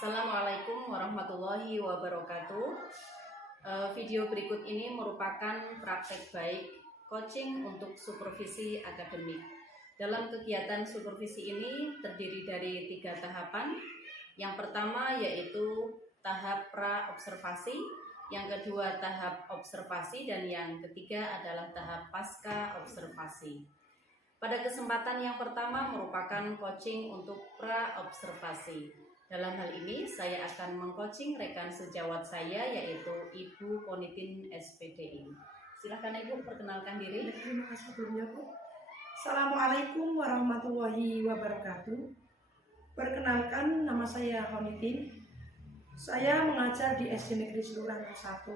Assalamualaikum warahmatullahi wabarakatuh. Video berikut ini merupakan praktek baik coaching untuk supervisi akademik. Dalam kegiatan supervisi ini terdiri dari 3 tahapan. Yang pertama yaitu tahap pra-observasi, yang kedua tahap observasi, dan yang ketiga adalah tahap pasca observasi. Pada kesempatan yang pertama merupakan coaching untuk pra-observasi. Dalam hal ini saya akan mengcoaching rekan sejawat saya yaitu Ibu Konitin SPDI. Silahkan Ibu perkenalkan diri. Terima kasih sebelumnya Bu. Assalamualaikum warahmatullahi wabarakatuh. Perkenalkan, nama saya Konitin. Saya mengajar di SD Negeri Seluruh 1,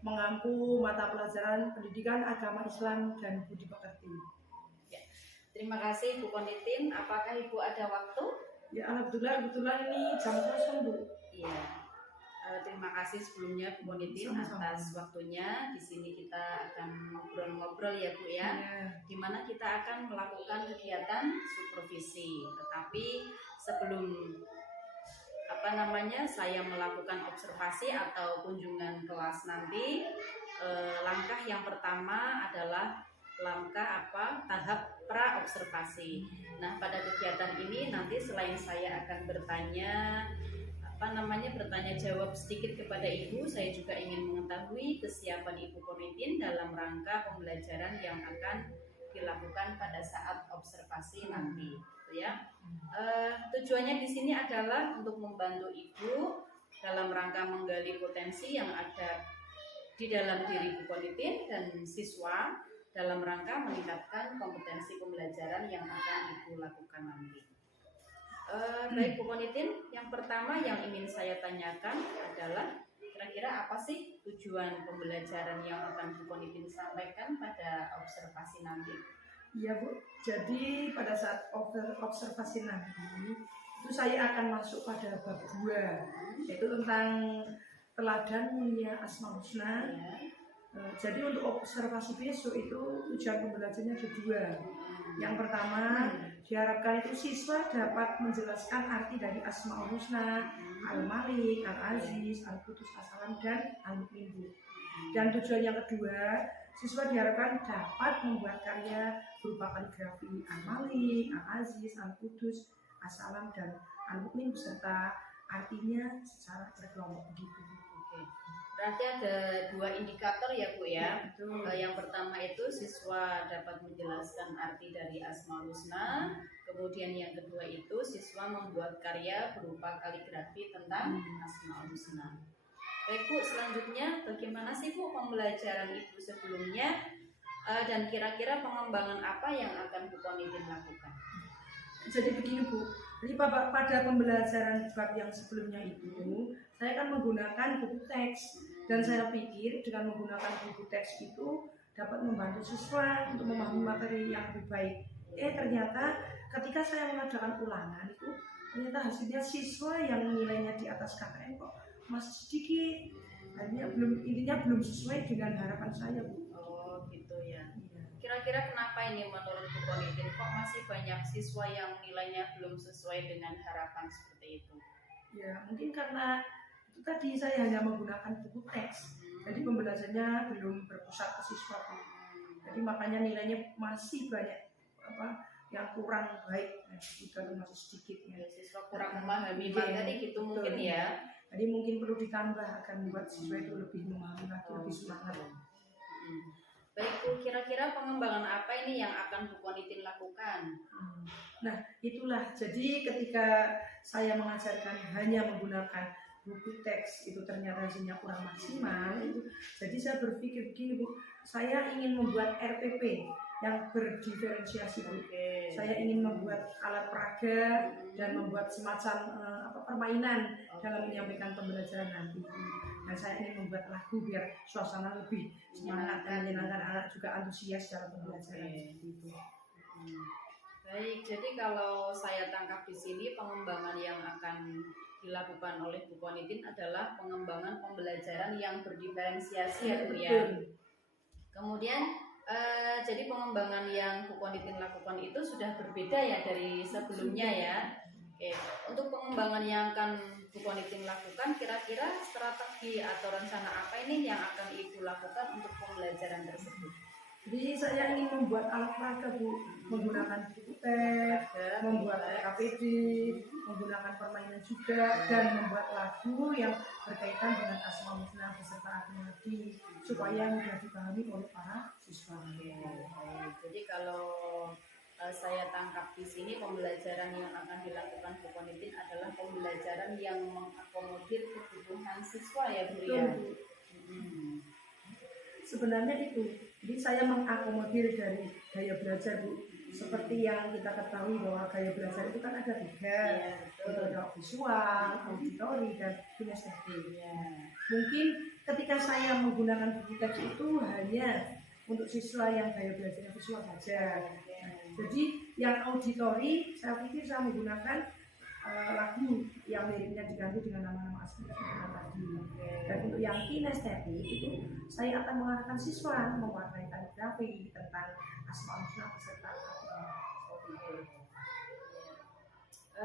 mengampu mata pelajaran Pendidikan Agama Islam dan Budi Pekerti. Ya. Terima kasih Bu Konitin. Apakah Ibu ada waktu? Ya, alhamdulillah kebetulan ini jam kosong Bu. Iya. Terima kasih sebelumnya Bu Konitin atas waktunya. Di sini kita akan ngobrol-ngobrol ya Bu ya. Di mana kita akan melakukan kegiatan supervisi. Tetapi sebelum saya melakukan observasi atau kunjungan kelas nanti, langkah yang pertama adalah tahap pra-observasi. Nah, pada kegiatan ini nanti selain saya akan bertanya jawab sedikit kepada Ibu, saya juga ingin mengetahui kesiapan Ibu Konitin dalam rangka pembelajaran yang akan dilakukan pada saat observasi nanti, gitu ya. Tujuannya di sini adalah untuk membantu Ibu dalam rangka menggali potensi yang ada di dalam diri Ibu Konitin dan siswa dalam rangka meningkatkan kompetensi pembelajaran yang akan Ibu lakukan nanti. Baik Bu Konitin, yang pertama yang ingin saya tanyakan adalah kira-kira apa sih tujuan pembelajaran yang akan Bu Konitin sampaikan pada observasi nanti? Iya Bu, jadi pada saat observasi nanti itu saya akan masuk pada bab 2, yaitu tentang teladan mulia Asmaul Husna. Jadi untuk observasi besok itu tujuan pembelajarannya ada 2. Yang pertama, diharapkan itu siswa dapat menjelaskan arti dari Asmaul Husna, Al-Malik, Al-Aziz, Al-Qudus, As-Salam, dan Al-Mu'min. Dan tujuan yang kedua, siswa diharapkan dapat membuat karya berupa kaligrafi Al-Malik, Al-Aziz, Al-Qudus, As-Salam, dan Al-Mu'min beserta artinya secara berkelompok begitu. Berarti ada 2 indikator ya Bu ya. Yang pertama itu siswa dapat menjelaskan arti dari Asmaul Husna. Kemudian yang kedua itu siswa membuat karya berupa kaligrafi tentang Asmaul Husna. Baik Bu, selanjutnya bagaimana sih Bu pembelajaran Ibu sebelumnya dan kira-kira pengembangan apa yang akan Bu Konitin lakukan? Jadi begini Bu, jadi pada pembelajaran bab yang sebelumnya itu saya akan menggunakan buku teks, dan saya pikir dengan menggunakan buku teks itu dapat membantu siswa untuk memahami materi yang lebih baik. Ternyata ketika saya mengadakan ulangan itu ternyata hasilnya siswa yang nilainya di atas KKM kok masih sedikit, intinya belum sesuai dengan harapan saya Bu. Oh gitu ya. Kira-kira kenapa ini menurut Bu Konitin kok masih banyak siswa yang nilainya belum sesuai dengan harapan seperti itu? Ya mungkin karena itu tadi saya hanya menggunakan buku teks, jadi pembelajarannya belum berpusat ke siswa. Jadi makanya nilainya masih banyak yang kurang baik, itu masih sedikit ya. Siswa kurang memahami materi gitu mungkin ya. Jadi mungkin perlu ditambah agar membuat siswa itu lebih memahami lagi, lebih semangat. Baik Bu, kira-kira pengembangan apa ini yang akan Bu Konitin lakukan? Nah itulah, jadi ketika saya mengajarkan hanya menggunakan buku teks itu ternyata hasilnya kurang maksimal itu, jadi saya berpikir begini Bu, saya ingin membuat RPP yang berdiferensiasi Bu. Saya ingin membuat alat peraga dan membuat semacam permainan dalam menyampaikan pembelajaran nanti. Dan saya ingin membuat lagu biar suasana lebih semangat dan menyenangkan, anak juga antusias dalam pembelajaran itu. Baik, jadi kalau saya tangkap di sini pengembangan yang akan dilakukan oleh Bu Konitin adalah pengembangan pembelajaran yang berdiferensiasi ya Bu ya. Kemudian jadi pengembangan yang Bu Konitin lakukan itu sudah berbeda ya dari sebelumnya ya. Oke, untuk pengembangan yang akan Bu Ponitin lakukan, kira-kira strategi atau rencana apa ini yang akan Ibu lakukan untuk pembelajaran tersebut? Jadi saya ingin membuat alat peraga Bu, menggunakan buku teks, membuat KPD, menggunakan permainan juga, dan membuat lagu yang berkaitan dengan Asmaul Husna beserta arti supaya mudah dipahami oleh para siswa. Jadi kalau saya tangkap di sini, pembelajaran yang akan dilakukan Bu Ponitin adalah pembelajaran yang mengakomodir kebutuhan siswa ya Bu ya. Sebenarnya itu, jadi saya mengakomodir dari gaya belajar Bu. Seperti yang kita ketahui bahwa gaya belajar itu kan ada 3, ada visual, auditori, dan kinestetik. Mungkin ketika saya menggunakan buku teks itu hanya untuk siswa yang gaya belajarnya visual saja. Jadi yang auditori saya pikir saya menggunakan lagu yang liriknya diganti dengan nama-nama asli tadi. Dan untuk yang kinestetik itu saya akan mengarahkan siswa mewarnai kaligrafi tentang Asmaul Husna beserta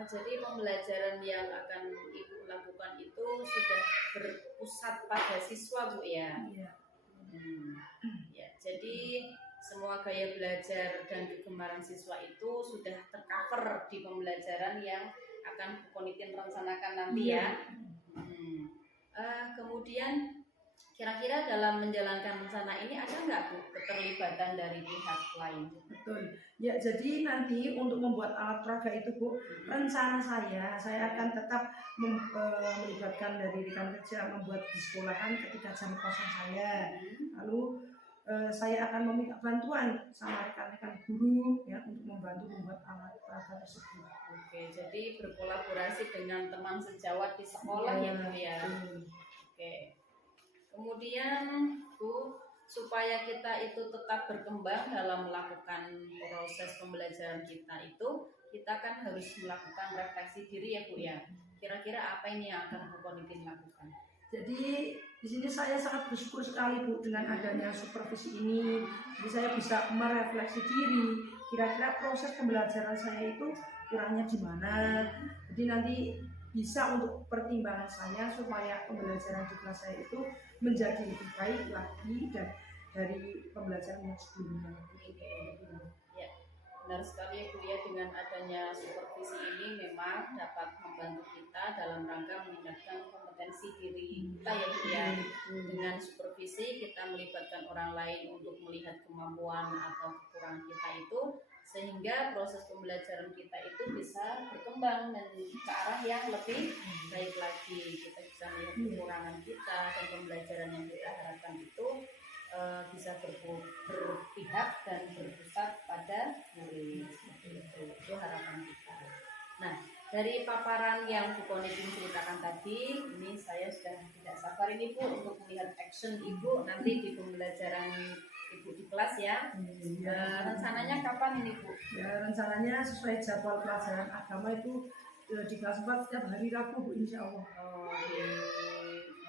jadi pembelajaran yang akan Ibu lakukan itu sudah berpusat pada siswa Bu ya. Ya, jadi semua gaya belajar dan kegemaran siswa itu sudah tercover di pembelajaran yang akan Bu Ponitin rencanakan nanti ya. Kemudian kira-kira dalam menjalankan rencana ini ada nggak Bu keterlibatan dari pihak lain? Betul. Ya, jadi nanti untuk membuat alat peraga itu Bu, rencana saya akan tetap melibatkan dari rekan kerja membuat di sekolahan ketika jam kosong saya. Lalu saya akan meminta bantuan sama rekan-rekan guru ya untuk membantu membuat alat peraga tersebut. Oke, jadi berkolaborasi dengan teman sejawat di sekolah ya Bu ya. Oke. Kemudian Bu, supaya kita itu tetap berkembang dalam melakukan proses pembelajaran kita itu, kita kan harus melakukan refleksi diri ya Bu ya. Kira-kira apa ini yang akan Bu Ponitin lakukan? Jadi di sini saya sangat bersyukur sekali Bu dengan adanya supervisi ini. Jadi saya bisa merefleksi diri. Kira-kira proses pembelajaran saya itu kurangnya di mana. Jadi nanti bisa untuk pertimbangan saya supaya pembelajaran di kelas saya itu menjadi lebih baik lagi dan dari pembelajaran yang sebelumnya. Ya, benar sekali ya Bu ya, dengan adanya supervisi ini memang dapat membantu kita dalam rangka meningkatkan kompetensi diri kita ya Bu ya. Dengan supervisi kita melibatkan orang lain untuk melihat kemampuan atau kekurangan kita itu, sehingga proses pembelajaran kita itu bisa berkembang dan ke arah yang lebih baik lagi. Kita bisa melihat kekurangan kita dan pembelajaran yang kita harapkan itu bisa berpihak dan berpusat pada murid. Itu harapan kita. Nah, dari paparan yang Bu Ponitin ceritakan tadi, ini saya sudah tidak sabar ini Bu untuk melihat action Ibu nanti di pembelajaran Ibu di kelas ya. Rencananya kapan ini Bu? Ya, rencananya sesuai jadwal pelajaran agama itu di kelas 4 setiap hari Rabu Bu, insya Allah.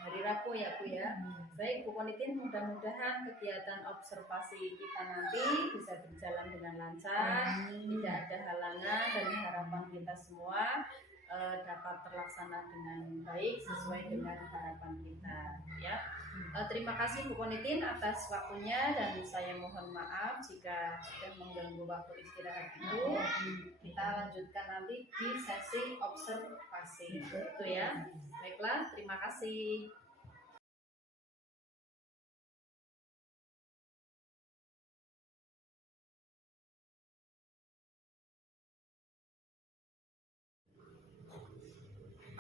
Hari Rabu ya Bu ya. Baik Bu Ponitin, mudah-mudahan kegiatan observasi kita nanti bisa berjalan dengan lancar, tidak ada halangan, dan harapan kita semua dapat terlaksana dengan baik sesuai dengan harapan kita ya. Terima kasih Bu Ponitin atas waktunya, dan saya mohon maaf jika sudah mengganggu waktu istirahat Ibu. Kita lanjutkan nanti di sesi observasi itu ya. Baiklah, terima kasih.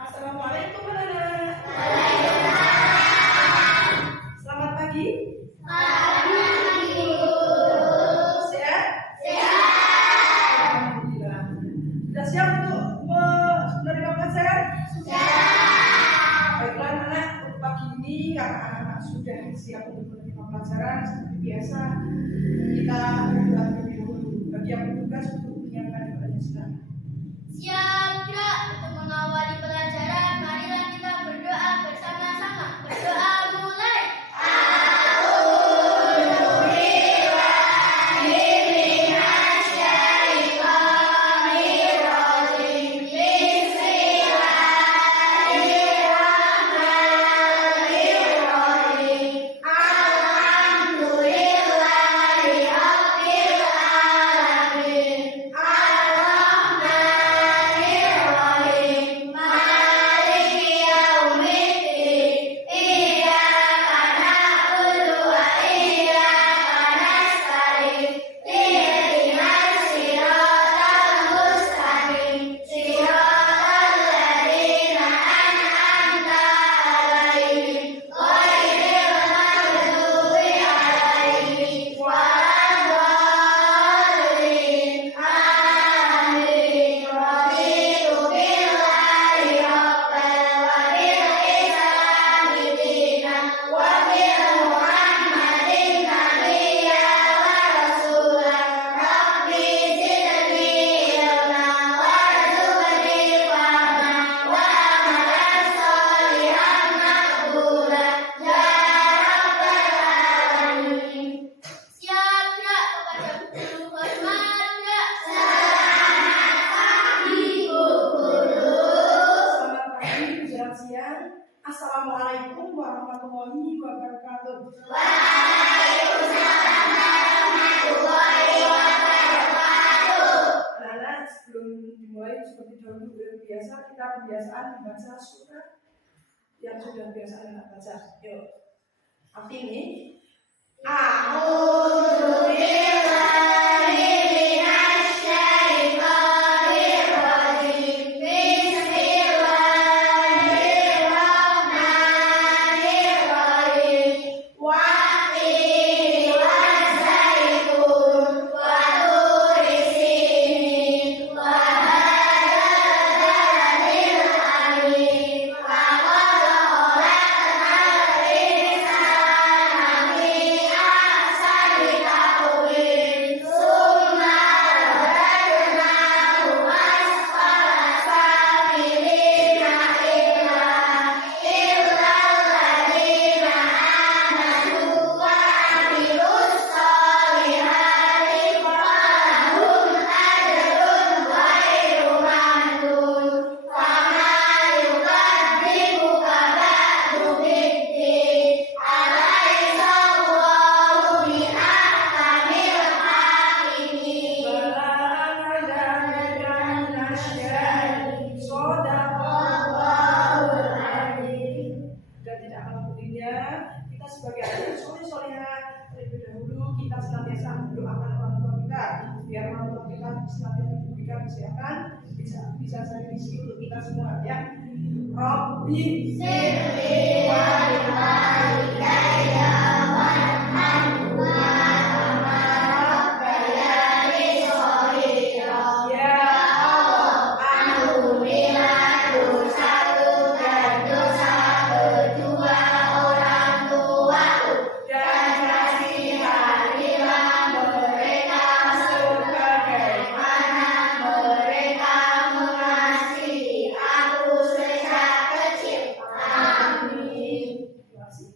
Assalamualaikum anak-anak. Selamat pagi. Sehat? Alhamdulillah. Sudah siap untuk menerima pelajaran? Baiklah anak-anak, untuk pagi ini karena anak-anak sudah siap untuk menerima pelajaran seperti biasa, kita berdoa terlebih dahulu. Bagi yang bertugas untuk menyiapkan ibadahnya sekarang. Siap, Kak. Untuk mengawali pelajaran, marilah kita berdoa bersama-sama. Berdoa mulai. Bismillahirrahmanirrahim. selamat siang. Assalamualaikum warahmatullahi wabarakatuh. Waalaikumsalam warahmatullahi wabarakatuh. Anak-anak, sebelum dimulai seperti dahulu biasa kita kebiasaan membaca surat yang sudah biasa anak baca. Yuk, arti ini. A'udzu billahi minasy syaithanir rajim. Bismillahirrahmanirrahim. Waqti wazaitun wa turi sinin wa hadzal baladil amin. Laqad khalaqnal insana fi ahsani taqwim. Summa radadnahu asfala safilina illa alladziina amanu wa 'amilus sholihati falahum ajrun ghairu mamnun. Fama yukadzibuka ba'du biddin. Alaysa Allahu biahkamil hakimin. Dan tidak kalah pentingnya kita sebagai anak soleh-solehah terlebih dahulu kita senantiasa mendoakan orang tua kita biar orang tua kita senantiasa diberikan kesehatan, bisa jadi rezeki untuk kita semua ya. Rabbi Sirli wal walidayya warhamhuma kama rabbayani shaghira. ya Ampunilah dosaku dan dosa kedua orang tuaku, dan kasihanilah mereka sebagaimana mereka mengasihi aku sejak kecil. Amin. Terima kasih.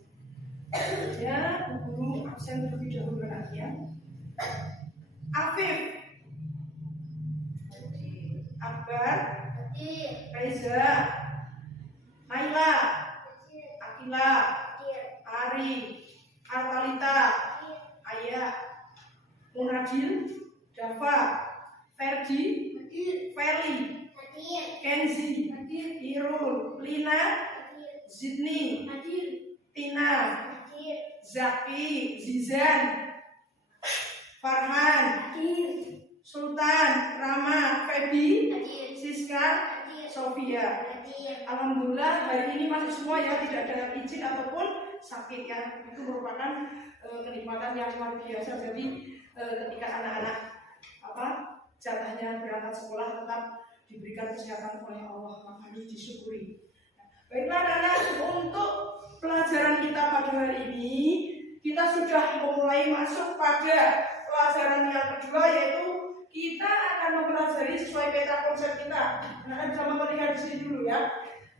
Ya, guru absen terlebih dahulu anaknya. Afif, Akbar, Reza, Naila, Akila, Ari, Artalita, Ayah, Munadil, Dava, Ferdi, Feli, Kenzi, Irul, Lina, Zidni, Tina, Zaki, Zizan, Farhan, Sultan, Rama, Febi, Siska, Sofia. Alhamdulillah hari ini masih semua ya, tidak ada izin ataupun sakit ya. Itu merupakan kenikmatan yang luar biasa. Jadi ketika anak-anak jatahnya berangkat sekolah tetap diberikan kesehatan oleh Allah, maka harus disyukuri. Baiklah anak-anak, untuk pelajaran kita pada hari ini kita sudah memulai masuk pada pelajaran yang kedua, yaitu kita akan mempelajari sesuai peta konsep kita. Nah, bisa melihat di sini dulu ya.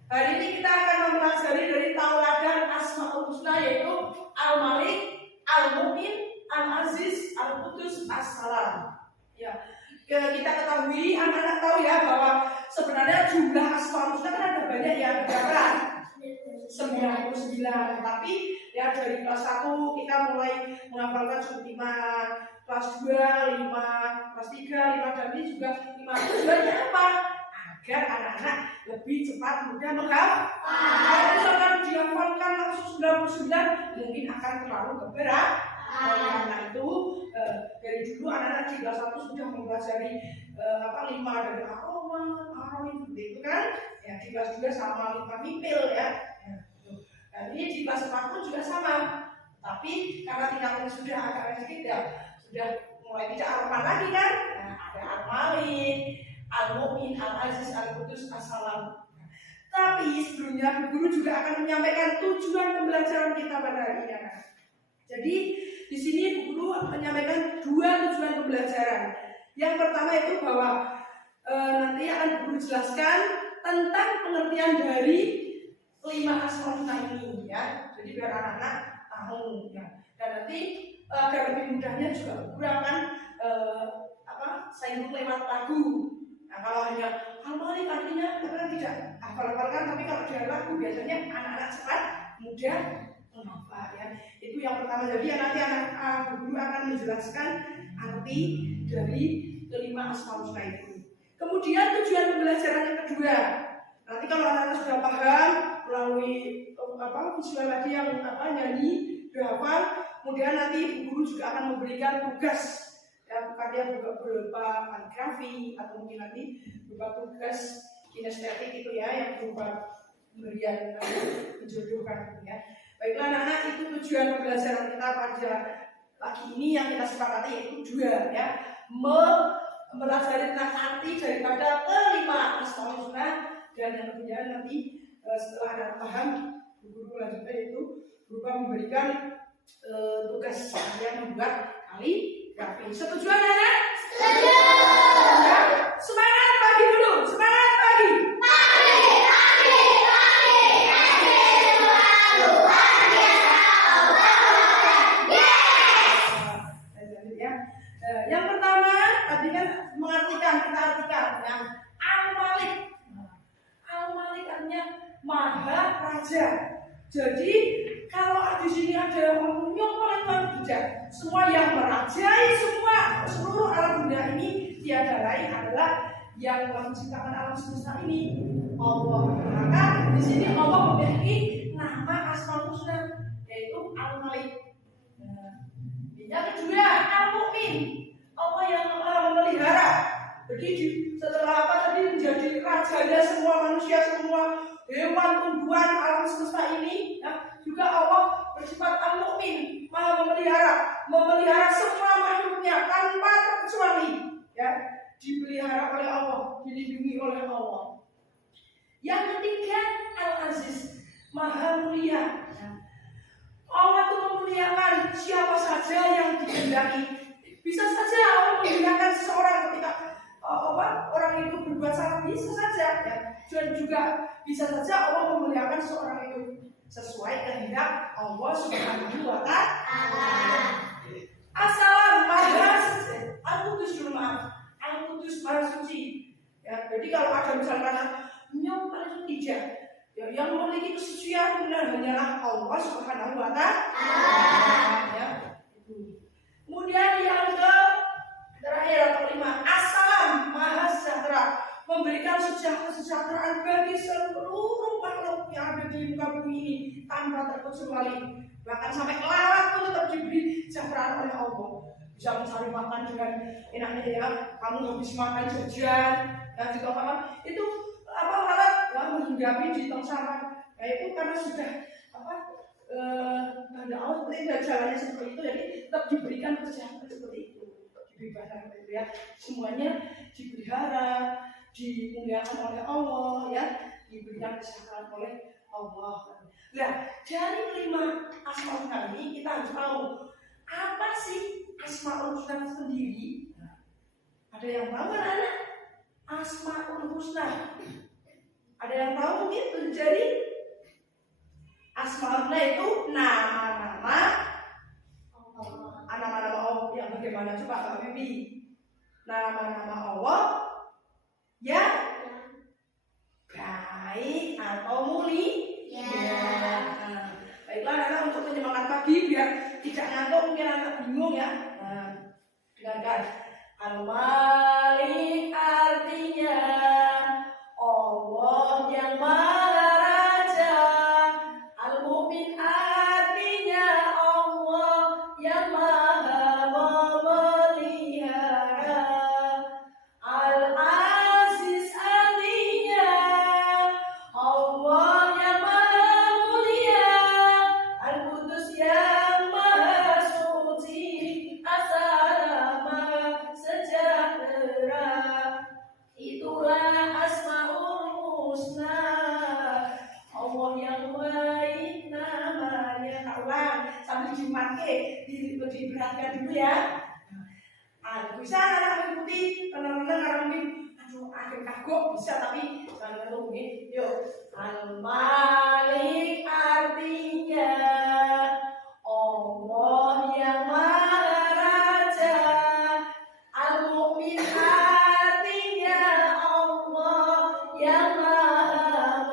Hari ini kita akan mempelajari dari tauladan Asmaul Husna, yaitu Al-Malik, Al-Mu'min, Al-Aziz, Al-Qudus, As-Salam. Ya, kita ketahui, anak-anak tahu ya bahwa sebenarnya jumlah Asmaul Husna kan ada banyak ya, berapa? 99. Tapi ya dari kelas 1 kita mulai menghafalkan sub 5, kelas 2 5, kelas 3 5, dan ini juga 5. Tujuannya apa? Agar anak-anak lebih cepat mudah menghafal. Kalau misalkan dihafalkan langsung 99 mungkin akan terlalu berat. Karena itu dari dulu anak-anak di kelas 1 sudah mempelajari 5 dari Ar-Rahman, itu kan? Ya, di kelas 2 sama 5 mipil ya. Dan ini di kelas 4 pun juga sama. Tapi karena tingkatannya sudah agak sedikit ya, sudah mulai tidak Ar-Rahman lagi kan? Nah, ada Al-Malik, Al-Mu'min, Al-Aziz, Al-Qudus, As-Salam. Tapi sebelumnya guru juga akan menyampaikan tujuan pembelajaran kita pada hari ini. Jadi di sini guru menyampaikan 2 tujuan pembelajaran. Yang pertama itu bahwa nanti akan guru jelaskan tentang pengertian dari 5 Asmaul Husna ini ya. Jadi biar anak-anak tahu ya. Dan nanti agar lebih mudahnya juga guru akan singgung lewat lagu. Nah, kalau hanya Al-Malik artinya karena tidak hafal-hafalkan, tapi kalau dia lagu biasanya anak-anak cepat, mudah menghafal ya. Itu yang pertama. Jadi nanti anak guru akan menjelaskan arti dari kelima Asmaul Husna itu. Kemudian tujuan pembelajaran yang kedua. Nanti kalau anak-anak sudah paham melalui visual tadi yang nyanyi, sudah hafal, kemudian nanti guru juga akan memberikan tugas ya, bukan dia berupa kaligrafi atau mungkin nanti berupa tugas kinestetik itu ya, yang berupa pemberian menjodohkan ya. Baiklah anak-anak, itu tujuan pembelajaran kita pada pagi ini yang kita sepakati yaitu dua ya, mempelajari tentang arti daripada kelima Asmaul Husna, dan yang ketiga nanti setelah anak paham guru lanjutnya yaitu berupa memberikan tugas yang membuat kaligrafi. Setuju anak-anak? Setuju. Ya, semangat pagi dulu, semangat pagi. Yang pertama tadi kan kita artikan yang Al-Malik. Al-Malik artinya Maha Raja. Jadi kalau di sini ada yang paling bijak, semua yang merajai seluruh alam dunia ini tiada lain adalah yang telah menciptakan alam semesta ini, Allah. Maka di sini Allah memiliki nama Asmaul Husna yaitu Al-Malik. Yang kedua Al-Mu'min, Allah yang memelihara. Jadi setelah tadi menjadi rajanya semua manusia, semua hewan, tumbuhan, alam semesta ini ya, juga Allah bersifat Al-Mu'min, Maha memelihara semua makhluknya tanpa terkecuali ya, dipelihara oleh Allah, dilindungi oleh Allah. Yang ketiga Al-Aziz, Maha mulia ya. Allah itu memuliakan siapa saja yang dikehendaki. Bisa saja Allah memuliakan seseorang ketika orang itu berbuat salah, bisa saja ya. Dan juga bisa saja Allah memuliakan seseorang itu sesuai kehendak Allah Subhanahu wa Ta'ala. Assalam Maha Suci, Al-Qudus Al-Qudus Maha Suci. Ya, jadi kalau ada misalkan yang paling tidak ya, yang memiliki kesucian benar hanyalah Allah Subhanahu wa Ta'ala. Ya. Kemudian yang terakhir atau kelima, Assalam Maha Sejahtera, memberikan kesejahteraan bagi seluruh makhluk yang ada di muka bumi ini tanpa terkecuali. Bahkan sampai lalat pun tetap diberi kesejahteraan oleh Allah. Bisa mencari makan dengan enaknya ya, kamu habis makan jajan dan juga makan itu lalat menghinggapi di tong sampah. Nah itu karena sudah tanda Allah seperti itu, jalannya seperti itu, jadi tetap diberikan kesehatan seperti itu, dibebaskan itu ya, semuanya dipelihara, dimuliakan oleh Allah ya, diberikan kesehatan oleh Allah. Nah dari kelima Asmaul Husna ini kita harus tahu apa sih Asmaul Husna sendiri. Ada yang tahu kan anak? Asmaul Husna ada yang tahu mungkin? Jadi Asmaul Husna itu nama-nama Allah yang bagaimana, coba Kak Bibi? Nama-nama Allah yang baik atau mulia. Baiklah anak, untuk penyemangat pagi biar tidak ngantuk, mungkin anak bingung ya. Dengarkan. Al-Malik artinya Allah yang Maha Raja. Al-Mu'min artinya Allah yang Maha memelihara. Al-Aziz artinya Allah yang Maha mulia. Al-Qudus yang Maha suci. As-Salam Maha sejahtera. Itulah Asmaul Husna, Allah yang baik namanya. Tak ulang sambil dipakai, diperhatikan dulu ya. Bisa anak mengikuti tenang-tenang karena mungkin akhir kagok bisa, tapi jangan mungkin. Yuk, Al-Malik artinya Allah yang Maha Raja. Al-Mu'min artinya Allah yang Maha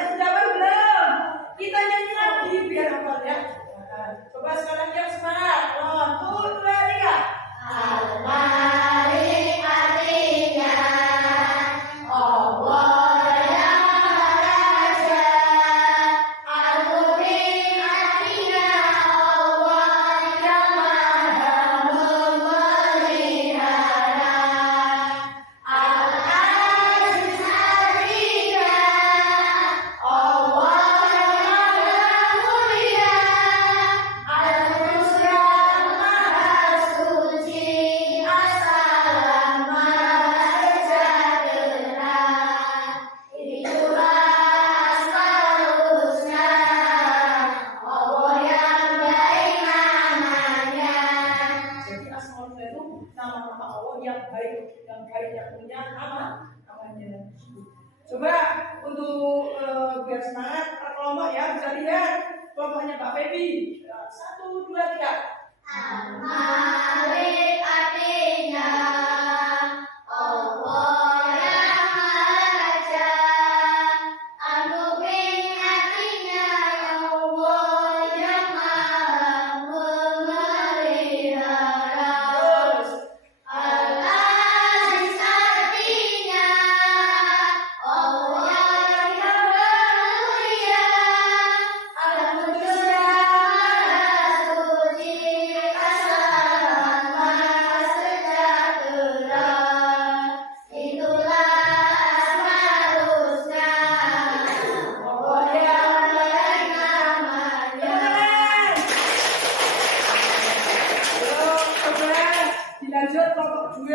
Sampai sudah belum? Kita nyanyi lagi biar hafal ya. Coba sekarang yang semangat. 1, 2, 3. Al-Malik artinya Allah yang Maha Raja. Al-Mu'min artinya Allah yang Maha memelihara. Al-Aziz artinya Allah yang Maha mulia. Al-Qudus yang Maha suci. As-Salam Maha sejahtera. Itulah Asmaul Husna, Allah yang baik namanya. Jadi Asmaul Husna itu nama-nama Allah yang baik, yang punya namanya. Coba untuk biar semangat kelompok ya, bisa lihat kelompoknya Mbak Feby. 1, 2, 3. Al-Malik artinya Allah yang Maha Raja. Al-Mu'min artinya Allah yang Maha memelihara. Al-Aziz artinya Allah yang Maha mulia. Al-Qudus yang Maha suci. As-Salam Maha sejahtera. Itulah Asmaul Husna, Allah yang baik namanya. Coba dilanjut kelompok 2.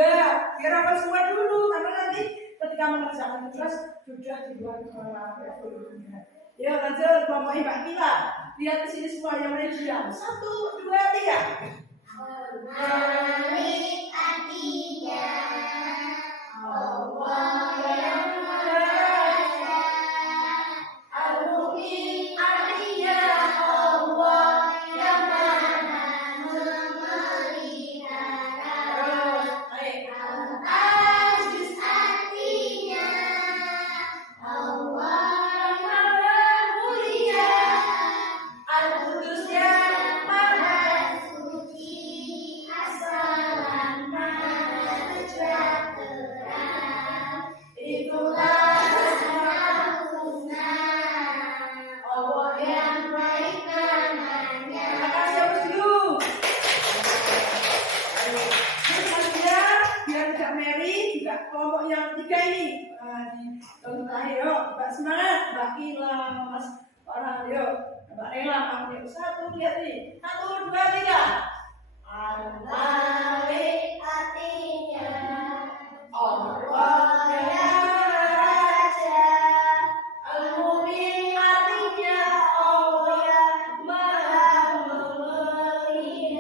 Biar apa semua dulu karena nanti ketika mengerjakan tugas sudah di luar kepala. Ya lanjut kelompoknya Mbak Mila. Lihat ke sini semua yang regia. 1, 2, 3. Al-Malik artinya Allah yang Maha Raja. Al-Mu'min artinya Allah yang Maha memelihara. Baik. Al-Aziz artinya Allah yang Maha mulia. Al-Qudus yang Maha suci. As-Salam Maha sejahtera. Itulah Asmaul Husna, Allah yang baik namanya. Makasih harus dulu. Terus selanjutnya biar tidak Mary juga kelompok yang 3 ini. Di tahun terakhir yuk, Mbak semangat, Mbak Ila, Mas Farhan yuk, Mbak Ella, kamu yuk. 1, lihat nih. 1, 2, 3. Al-Malik artinya Allah yang Maha Raja. Al-Mu'min artinya Allah yang Maha memelihara.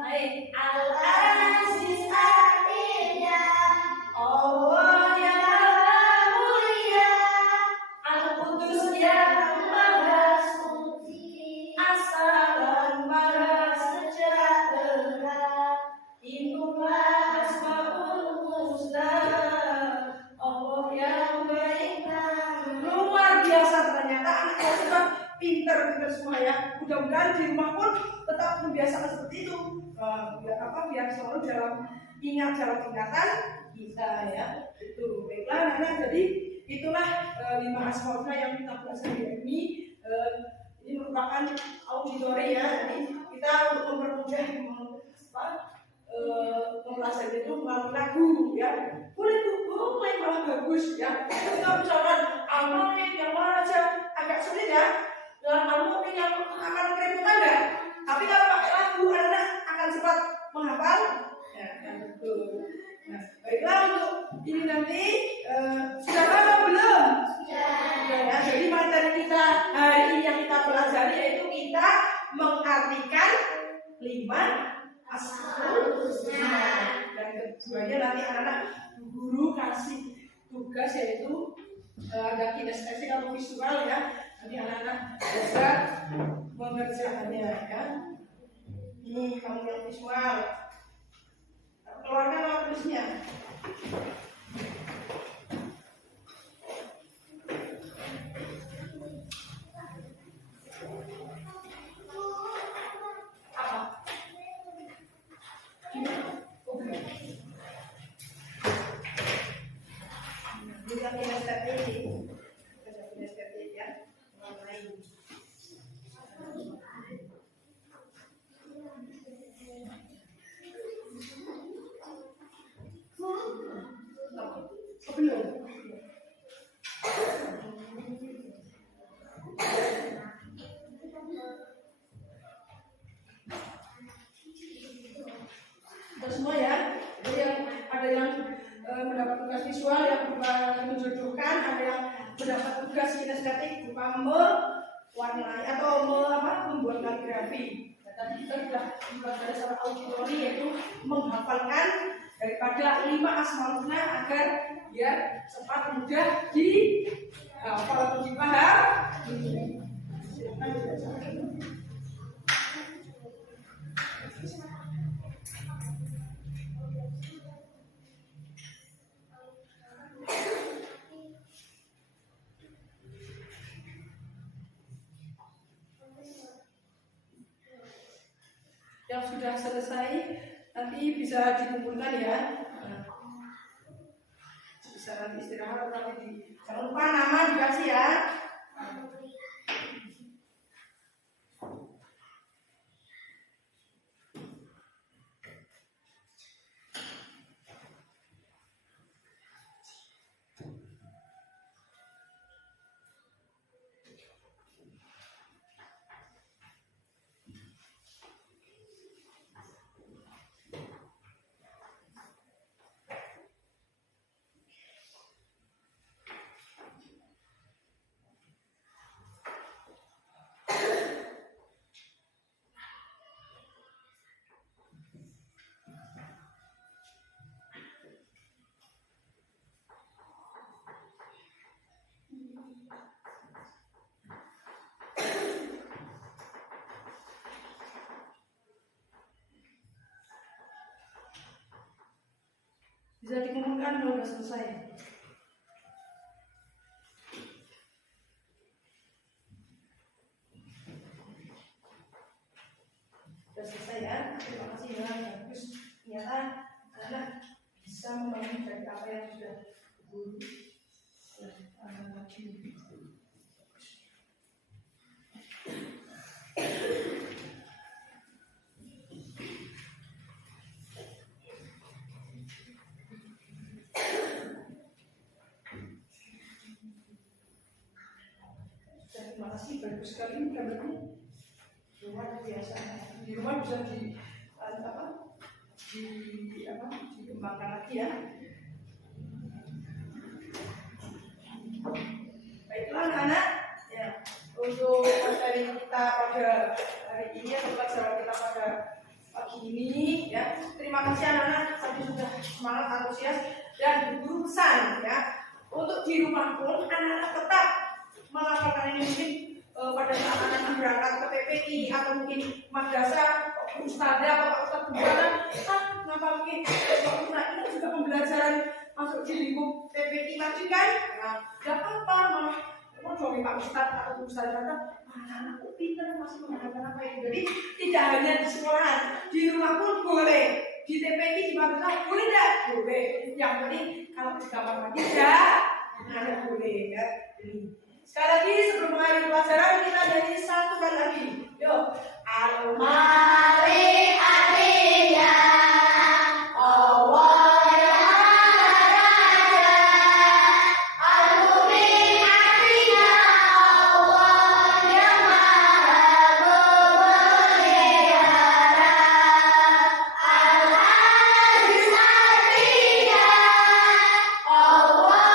Baik. Al-Aziz artinya Allah yang Maha mulia. Al-Qudus yang Maha suci. As-Salam Maha sejahtera. Itulah Asmaul Husna, Allah yang baik namanya. Luar biasa ternyata anak-anak sudah pinter semua ya. Mudah-mudahan di rumah pun tetap membiasakan seperti itu. Biar selalu ingat dalam ingatan kita ya. Itu baiklah anak. Jadi itulah 5 asmaul husna yang kita belajar hari ini. Ini merupakan auditori ya. Jadi kita untuk mempermudah mempelajari itu melalui lagu ya. Boleh malah bagus ya. Kalau misalkan Al-Mu'min yang mana aja agak sulit ya. Dengan Al-Mu'min yang akan kerepotan ya. Tapi kalau pakai lagu anak akan cepat menghafal. Ya, betul. Nah, baiklah untuk ini nanti sudah lama belum? Ya, jadi materi kita hari ini yang kita pelajari yaitu kita mengartikan 5 Asmaul Husna. Dan keduanya nanti anak-anak guru kasih tugas yaitu ada kinestetik atau visual ya. Nanti anak-anak bisa mengerjakannya ya. Ini kamu yang visual. Keluarkan alat tulisnya. semua ya. Jadi yang ada yang mendapat tugas visual yang berupa menjodohkan, ada yang mendapat tugas kinestetik berupa mewarnai atau membuat kaligrafi. Nah, tadi kita sudah mempelajari secara auditori, yaitu menghafalkan daripada 5 asmaul husna agar biar cepat mudah dihafal atau dipahami. Silakan dibacakan. Yang sudah selesai nanti bisa dikumpulkan ya. Bisa nanti istirahat atau nanti jangan lupa nama dikasih ya. Bisa dikumpulkan kalau sudah selesai. Sudah selesai ya. Terima kasih ya. Bagus. Ternyata anak bisa membangun dari apa yang sudah guru. Terima kasih, bagus sekali gambarnya, luar biasa. Di rumah bisa dikembangkan lagi ya. Baiklah anak-anak, ya, untuk materi kita pada hari ini atau pelajaran kita pada pagi ini, ya. Terima kasih anak-anak, tadi sudah semangat, antusias dan berurusan ya. Untuk di rumah pun anak-anak tetap melakukan ini mungkin pada saat anak berangkat ke PPI atau mungkin madrasah, ustadzah atau pak ustadz bukan, kenapa mungkin ini juga pembelajaran masuk di lingkup PPI lagi kan? Nah, tidak apa-apa, malah mau suami pak ustadz atau ustadzah anak-anakku pintar masih menggunakan apa itu. Jadi tidak hanya di sekolah, di rumah pun boleh, di TPI, di madrasah boleh tidak? Boleh. Yang penting kalau di kamar mandi tidak boleh ya. Sekali lagi sebelum mengakhiri pelajaran kita nyanyi satu kali lagi. Yuk, Al-Malik Aliyah Allah yang Raja, Al-Mumin Aliyah Allah yang Maha Memelihara, Al-Aziz Aliyah Allah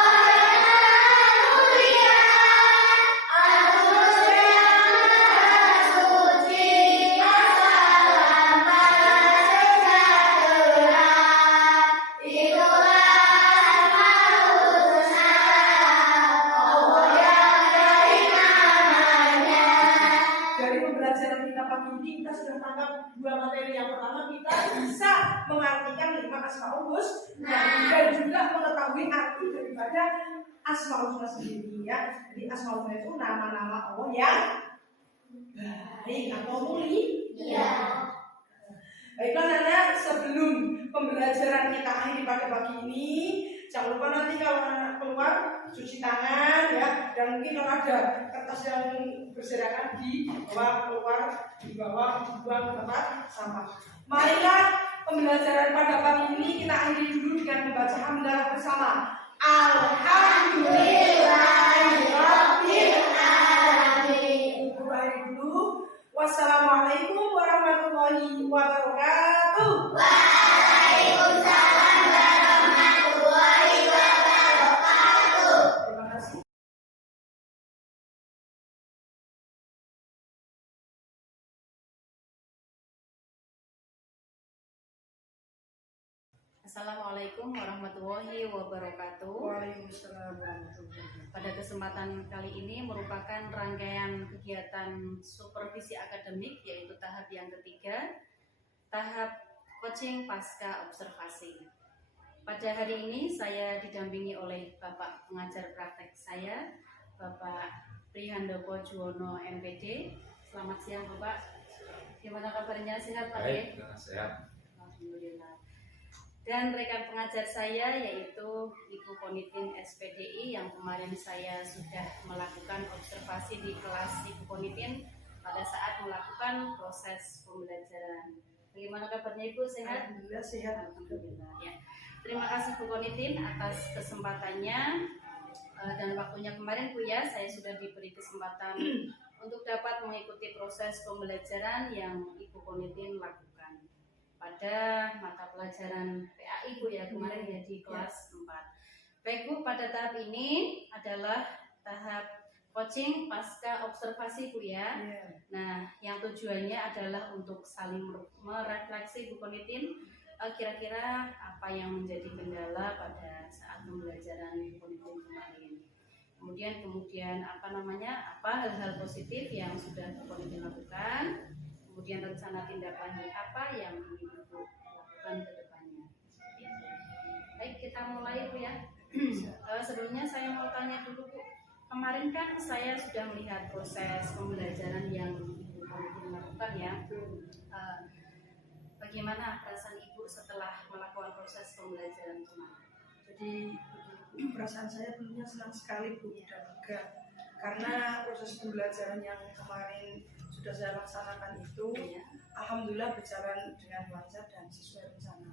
Asmaul Husna dan juga mengetahui arti daripada Asmaul Husna sendiri ya. Jadi Asmaul Husna itu nama-nama Allah yang baik atau mulia. Baiklah anak, sebelum pembelajaran kita akhiri pada pagi ini, jangan lupa nanti kalau anak keluar cuci tangan ya, dan mungkin kalau ada kertas yang berserakan di bawah dibuang ke tempat sampah. Marilah pembelajaran pada pagi ini kita akhiri dulu dengan membaca hamdalah bersama. Alhamdulillahirabbil alamin. Akhiri dulu. Wassalamualaikum warahmatullahi wabarakatuh. Assalamualaikum warahmatullahi wabarakatuh. Waalaikumsalam warahmatullahi wabarakatuh. Pada kesempatan kali ini merupakan rangkaian kegiatan supervisi akademik, yaitu tahap yang ketiga, tahap coaching pasca observasi. Pada hari ini saya didampingi oleh Bapak pengajar praktek saya, Bapak Prihandoko Juwono MPD. Selamat siang Bapak. Gimana kabarnya, sehat Pak? Baik, sehat. Alhamdulillah. Dan rekan pengajar saya yaitu Ibu Ponitin SPDI yang kemarin saya sudah melakukan observasi di kelas Ibu Ponitin pada saat melakukan proses pembelajaran. Bagaimana kabarnya Ibu, sehat? Alhamdulillah sehat. Alhamdulillah ya. Terima kasih Bu Ponitin atas kesempatannya dan waktunya kemarin Bu ya. Saya sudah diberi kesempatan untuk dapat mengikuti proses pembelajaran yang Ibu Ponitin lakukan pada mata pelajaran PAI Bu ya, kemarin ya di kelas 4. Baik Bu, pada tahap ini adalah tahap coaching pasca observasi Bu ya. Nah, yang tujuannya adalah untuk saling merefleksi Bu Ponitin kira-kira apa yang menjadi kendala pada saat pembelajaran Bu Ponitin kemarin. Kemudian apa hal-hal positif yang sudah Bu Ponitin lakukan. Kemudian rencana tindak lanjut apa yang ingin Ibu lakukan ke depannya. Baik, kita mulai Bu ya. Sebelumnya saya mau tanya dulu Bu. Kemarin kan saya sudah melihat proses pembelajaran yang Ibu Ponitin lakukan ya. Bagaimana perasaan Ibu setelah melakukan proses pembelajaran kemarin? Jadi perasaan saya tentunya senang sekali Bu dan lega karena proses pembelajaran yang kemarin sudah saya laksanakan itu Ya. alhamdulillah berjalan dengan lancar dan sesuai rencana.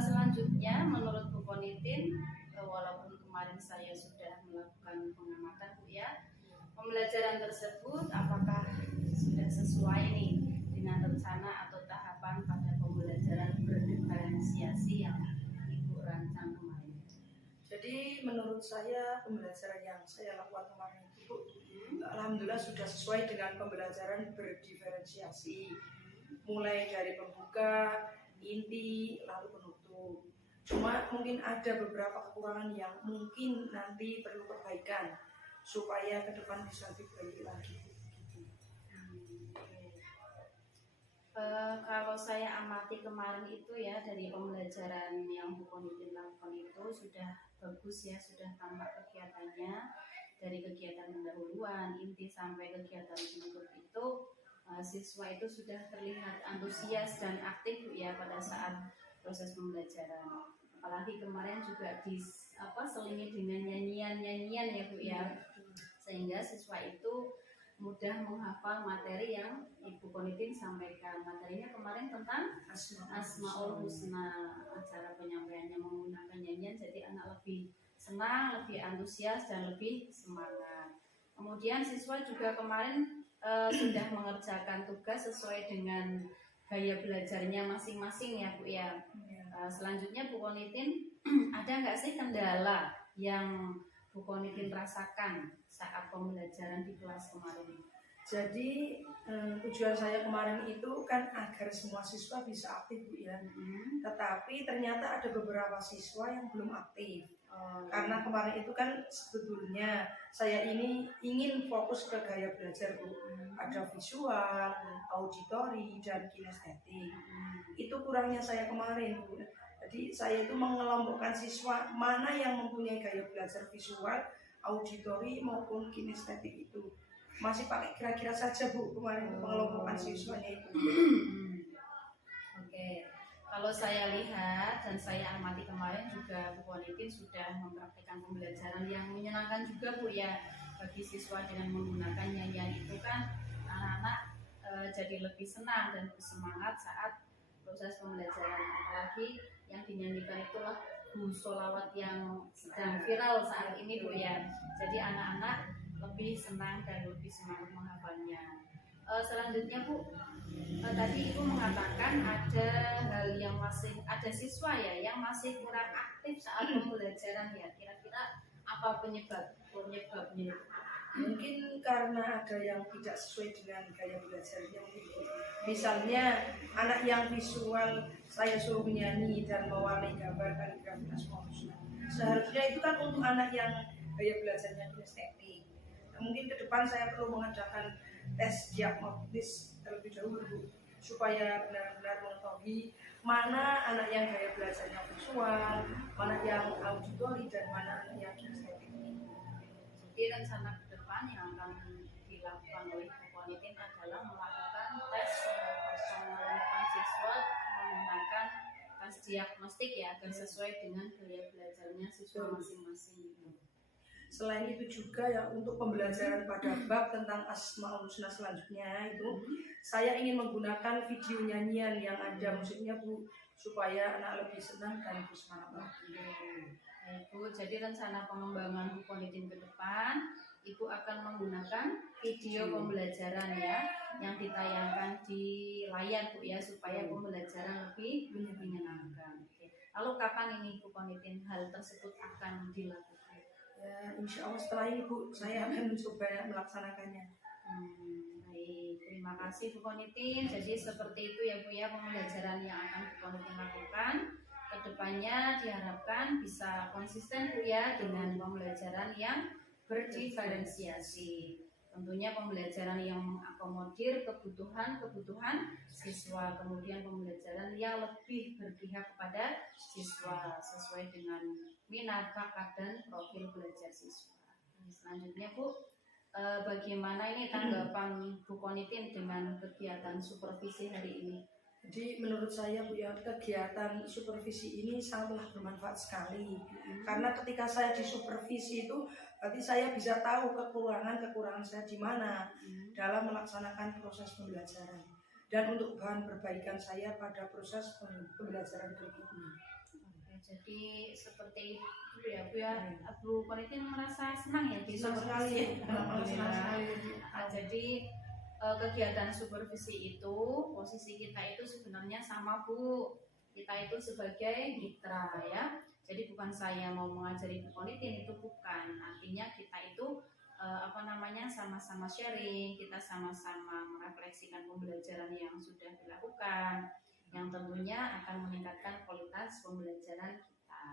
Selanjutnya menurut Bu Ponitin, walaupun kemarin saya sudah melakukan pengamatan Bu ya, pembelajaran tersebut apakah sudah sesuai nih dengan rencana atau tahapan pada pembelajaran berdiferensiasi yang Ibu rancang kemarin? Jadi menurut saya pembelajaran yang saya lakukan kemarin itu alhamdulillah sudah sesuai dengan pembelajaran berdiferensiasi, mulai dari pembuka, inti, lalu penutup. Cuma mungkin ada beberapa kekurangan yang mungkin nanti perlu perbaikan supaya ke depan bisa lebih baik lagi. Kalau saya amati kemarin itu ya, dari pembelajaran yang Bu Ponitin lakukan itu sudah bagus ya, sudah tampak kegiatannya dari kegiatan pendahuluan, inti sampai kegiatan penutup itu siswa itu sudah terlihat antusias dan aktif Bu ya pada saat proses pembelajaran. Apalagi kemarin juga selingi dengan nyanyian-nyanyian ya Bu ya, sehingga siswa itu mudah menghafal materi yang Ibu Ponitin sampaikan. Materinya kemarin tentang Asmaul Husna, acara penyampaiannya menggunakan nyanyian, jadi anak lebih senang, lebih antusias dan lebih semangat. Kemudian siswa juga kemarin sudah mengerjakan tugas sesuai dengan gaya belajarnya masing-masing ya Bu ya. Selanjutnya Bu Ponitin ada nggak sih kendala yang Bu Ponitin rasakan saat pembelajaran di kelas kemarin? Jadi tujuan saya kemarin itu kan agar semua siswa bisa aktif Bu ya. Tetapi ternyata ada beberapa siswa yang belum aktif. Karena kemarin itu kan sebetulnya saya ini ingin fokus ke gaya belajar Bu. Ada visual, auditori, dan kinestetik. Itu kurangnya saya kemarin Bu. Jadi saya itu mengelompokkan siswa mana yang mempunyai gaya belajar visual, auditori maupun kinestetik itu. Masih pakai kira-kira saja Bu kemarin mengelompokkan siswanya itu. Oke. Kalau saya lihat dan saya amati kemarin juga Bu Ponitin sudah mempraktikkan pembelajaran yang menyenangkan juga Bu ya. Bagi siswa dengan menggunakan nyanyian itu kan anak-anak jadi lebih senang dan bersemangat saat proses pembelajaran. Apalagi yang dinyanyikan itulah sholawat yang sedang viral saat ini Bu ya. Jadi anak-anak lebih senang dan lebih semangat menghafalnya. Selanjutnya Bu, tadi Ibu mengatakan ada hal yang ada siswa ya yang masih kurang aktif saat pembelajaran ya. Kira-kira apa penyebabnya? Mungkin karena ada yang tidak sesuai dengan gaya belajarnya mungkin. Misalnya anak yang visual saya suruh menyanyi dan mewarnai gambar kaligrafi Asmaul Husna. Seharusnya itu kan untuk anak yang gaya belajarnya kinestetik. Nah, mungkin ke depan saya perlu mengadakan tes diagnostis terlebih dahulu Bu, supaya benar-benar mengetahui mana anak yang gaya belajarnya visual, mana yang auditori, dan mana anak yang kinestetik. Jadi rencana ke depan yang akan dilakukan oleh Bu Ponitin adalah melakukan tes personalitas siswa menggunakan tes diagnostik ya, agar sesuai dengan gaya belajarnya siswa masing-masing. Selain itu juga ya untuk pembelajaran pada bab tentang Asmaul Husna selanjutnya itu saya ingin menggunakan video nyanyian yang ada musiknya Bu, supaya anak lebih senang dan bersemangat lagi. Ibu, jadi rencana pengembangan Bu Ponitin ke depan, Ibu akan menggunakan video pembelajaran ya, yang ditayangkan di layar Bu ya, supaya pembelajaran lebih menyenangkan. Oke. Lalu kapan ini Bu Ponitin hal tersebut akan dilakukan? Ya, insya Allah setelah ini Bu, saya akan mencoba melaksanakannya. Baik, terima kasih Bu Ponitin. Jadi seperti itu ya Bu ya, pembelajaran yang akan Bu Ponitin lakukan. Kedepannya diharapkan bisa konsisten Bu ya dengan pembelajaran yang berdiferensiasi. Tentunya pembelajaran yang mengakomodir kebutuhan siswa, kemudian pembelajaran yang lebih berpihak kepada siswa sesuai dengan minat, bakat, dan profil belajar siswa. Selanjutnya Bu, bagaimana ini tanggapan Bu Ponitin dengan kegiatan supervisi hari ini? Jadi menurut saya Bu ya, kegiatan supervisi ini sangatlah bermanfaat sekali. Karena ketika saya disupervisi itu berarti saya bisa tahu kekurangan saya di mana dalam melaksanakan proses pembelajaran dan untuk bahan perbaikan saya pada proses pembelajaran berikutnya. Jadi seperti itu ya Bu ya, Bu Ponitin merasa senang ya di Senang sekali. Jadi kegiatan supervisi itu, posisi kita itu sebenarnya sama Bu, kita itu sebagai mitra ya. Jadi bukan saya mau mengajari Bu Ponitin, itu bukan. Artinya kita itu sama-sama sharing, kita sama-sama merefleksikan pembelajaran yang sudah dilakukan, yang tentunya akan meningkatkan kualitas pembelajaran kita.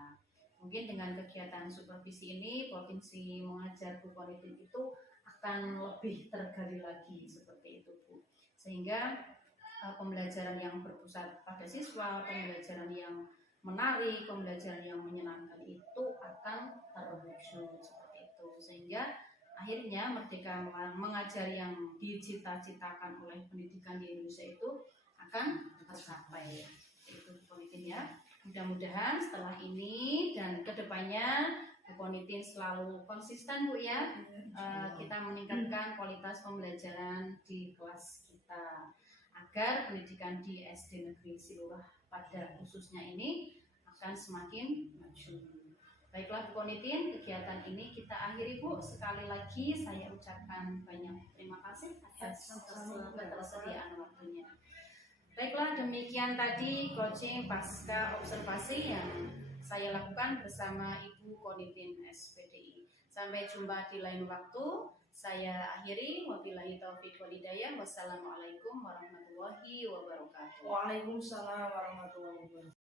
Mungkin dengan kegiatan supervisi ini, Provinsi Mengajar Bu Ponitin itu akan lebih tergali lagi seperti itu Bu, sehingga pembelajaran yang berpusat pada siswa, pembelajaran yang menarik, pembelajaran yang menyenangkan itu akan terwujud seperti itu, sehingga akhirnya Merdeka Mengajar yang dicita-citakan oleh pendidikan di Indonesia itu akan tercapai. Itu Bu Ponitin ya. Mudah-mudahan setelah ini dan kedepannya Bu Ponitin selalu konsisten Bu ya, kita meningkatkan kualitas pembelajaran di kelas kita agar pendidikan di SD Negeri Silurah pada khususnya ini akan semakin maju. Baiklah Bu Ponitin, kegiatan ini kita akhiri Bu. Sekali lagi saya ucapkan banyak terima kasih atas ketersediaan waktunya. Baiklah, demikian tadi coaching pasca observasi yang saya lakukan bersama Ibu Ponitin SPDI. Sampai jumpa di lain waktu. Saya akhiri. Wabillahi taufiq wal hidayah. Wassalamualaikum warahmatullahi wabarakatuh. Waalaikumsalam warahmatullahi wabarakatuh.